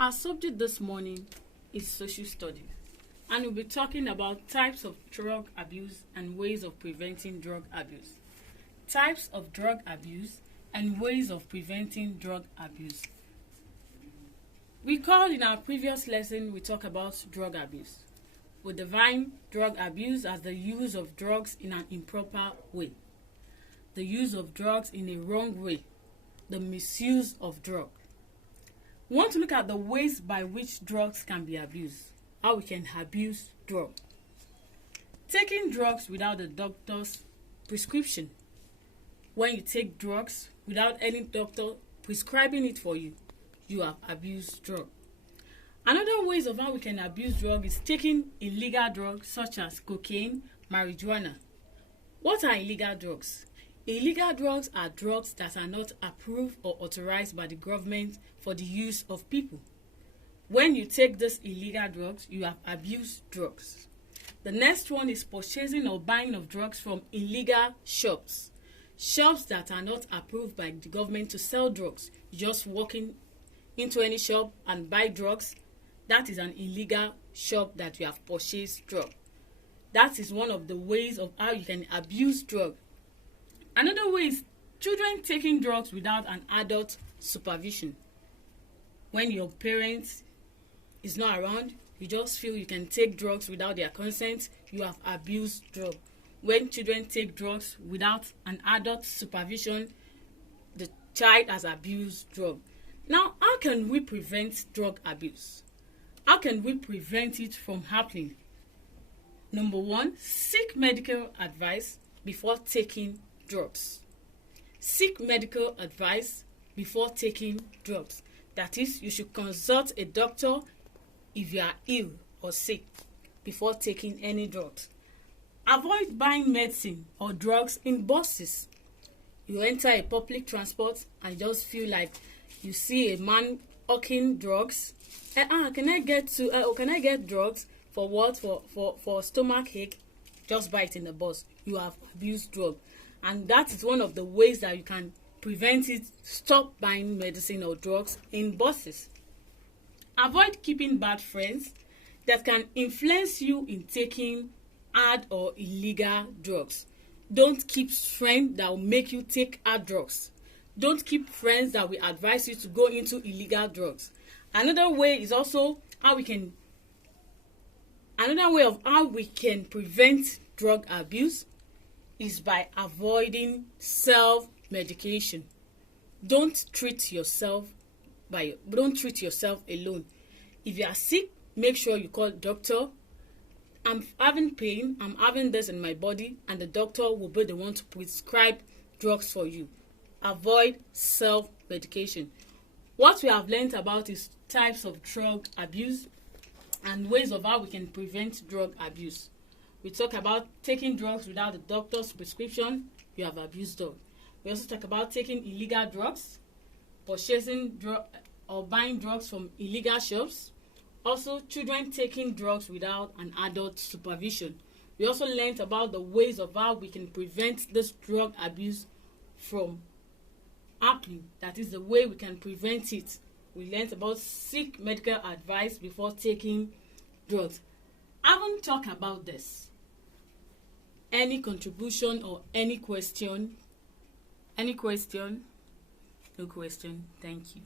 Our subject this morning is social studies, and we'll be talking about types of drug abuse and ways of preventing drug abuse. Types of drug abuse and ways of preventing drug abuse. Recall in our previous lesson we talked about drug abuse. We define drug abuse as the use of drugs in an improper way, the use of drugs in a wrong way, the misuse of drugs. We want to look at the ways by which drugs can be abused, how we can abuse drugs. Taking drugs without a doctor's prescription. When you take drugs without any doctor prescribing it for you, you have abused drug. Another ways of how we can abuse drug is taking illegal drugs such as cocaine, marijuana. What are illegal drugs? Illegal drugs are drugs that are not approved or authorized by the government for the use of people. When you take these illegal drugs, you have abused drugs. The next one is purchasing or buying of drugs from illegal shops. Shops that are not approved by the government to sell drugs. You just walk into any shop and buy drugs. That is an illegal shop that you have purchased drug. That is one of the ways of how you can abuse drug. Another way is children taking drugs without an adult supervision. When your parents is not around, you just feel you can take drugs without their consent, you have abused drug. When children take drugs without an adult supervision, the child has abused drug. Now, how can we prevent drug abuse? How can we prevent it from happening? Number one, seek medical advice before taking drugs. Seek medical advice before taking drugs. That is, you should consult a doctor if you are ill or sick before taking any drugs. Avoid buying medicine or drugs in buses. You enter a public transport and just feel like you see a man hawking drugs. Can I get drugs for what? For stomach ache? Just buy it in the bus. You have abused drug. And that is one of the ways that you can prevent it. Stop buying medicine or drugs in buses. Avoid keeping bad friends that can influence you in taking hard or illegal drugs. Don't keep friends that will make you take hard drugs. Don't keep friends that will advise you to go into illegal drugs. Another way of how we can prevent drug abuse is by avoiding self-medication. Don't treat yourself alone. If you are sick, make sure you call doctor. I'm having pain, I'm having this in my body, and the doctor will be the one to prescribe drugs for you. Avoid self-medication. What we have learned about is types of drug abuse and ways of how we can prevent drug abuse. We talk about taking drugs without a doctor's prescription. You have abused drug. We also talk about taking illegal drugs, purchasing or buying drugs from illegal shops. Also, children taking drugs without an adult supervision. We also learned about the ways of how we can prevent this drug abuse from happening. That is the way we can prevent it. We learned about seek medical advice before taking drugs. I haven't talked about this. Any contribution or any question? Any question? No question. Thank you.